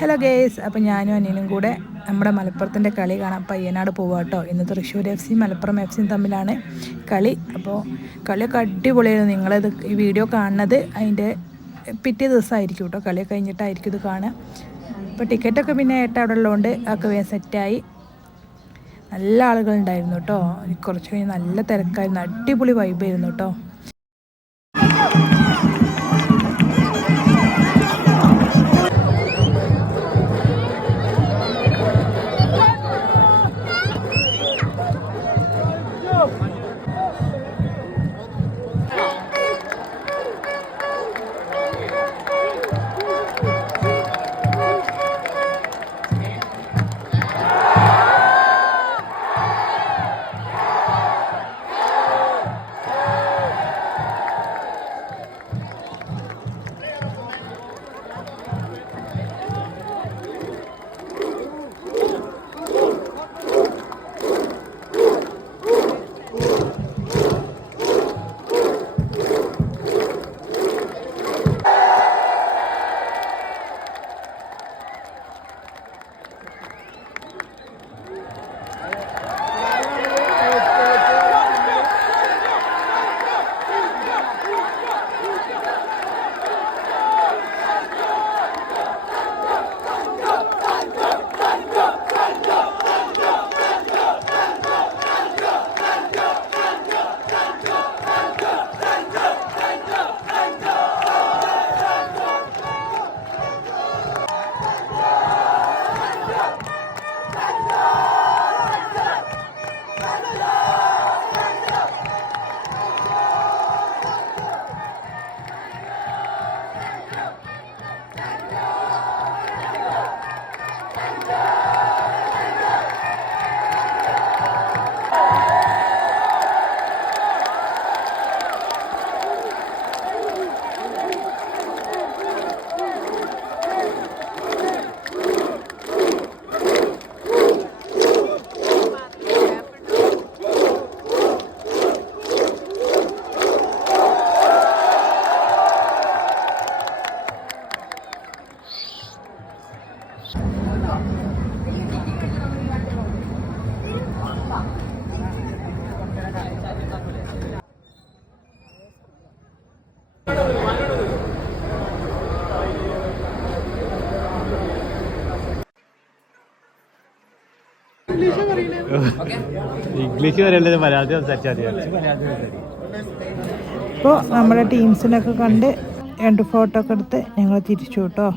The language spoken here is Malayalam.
ഹലോ ഗേസ്, അപ്പോൾ ഞാനും അനിയനും കൂടെ നമ്മുടെ മലപ്പുറത്തിൻ്റെ കളി കാണാൻ പയ്യനാട് പോവുക കേട്ടോ. ഇന്ന് തൃശ്ശൂർ FC മലപ്പുറം FC തമ്മിലാണ് കളി. അപ്പോൾ കളിയൊക്കെ അടിപൊളിയായിരുന്നു. നിങ്ങളിത് ഈ വീഡിയോ കാണുന്നത് അതിൻ്റെ പിറ്റേ ദിവസമായിരിക്കും കേട്ടോ. കളിയൊക്കെ കഴിഞ്ഞിട്ടായിരിക്കും ഇത് കാണുക. അപ്പോൾ ടിക്കറ്റൊക്കെ പിന്നെ അവിടെ ഉള്ളതുകൊണ്ട് ഒക്കെ വേഗം സെറ്റായി. നല്ല ആളുകളുണ്ടായിരുന്നു കേട്ടോ. കുറച്ച് കഴിഞ്ഞ് നല്ല തിരക്കായിരുന്നു. അടിപൊളി വൈബായിരുന്നു കേട്ടോ. ഇംഗ്ലീഷ് പറയണ്ടത് മലയാളത്തിൽ സംസാരിച്ചാൽ ഇപ്പോൾ നമ്മുടെ ടീംസിനൊക്കെ കണ്ട് 2 ഫോട്ടോ ഒക്കെ എടുത്ത് ഞങ്ങൾ തിരിച്ചു കേട്ടോ.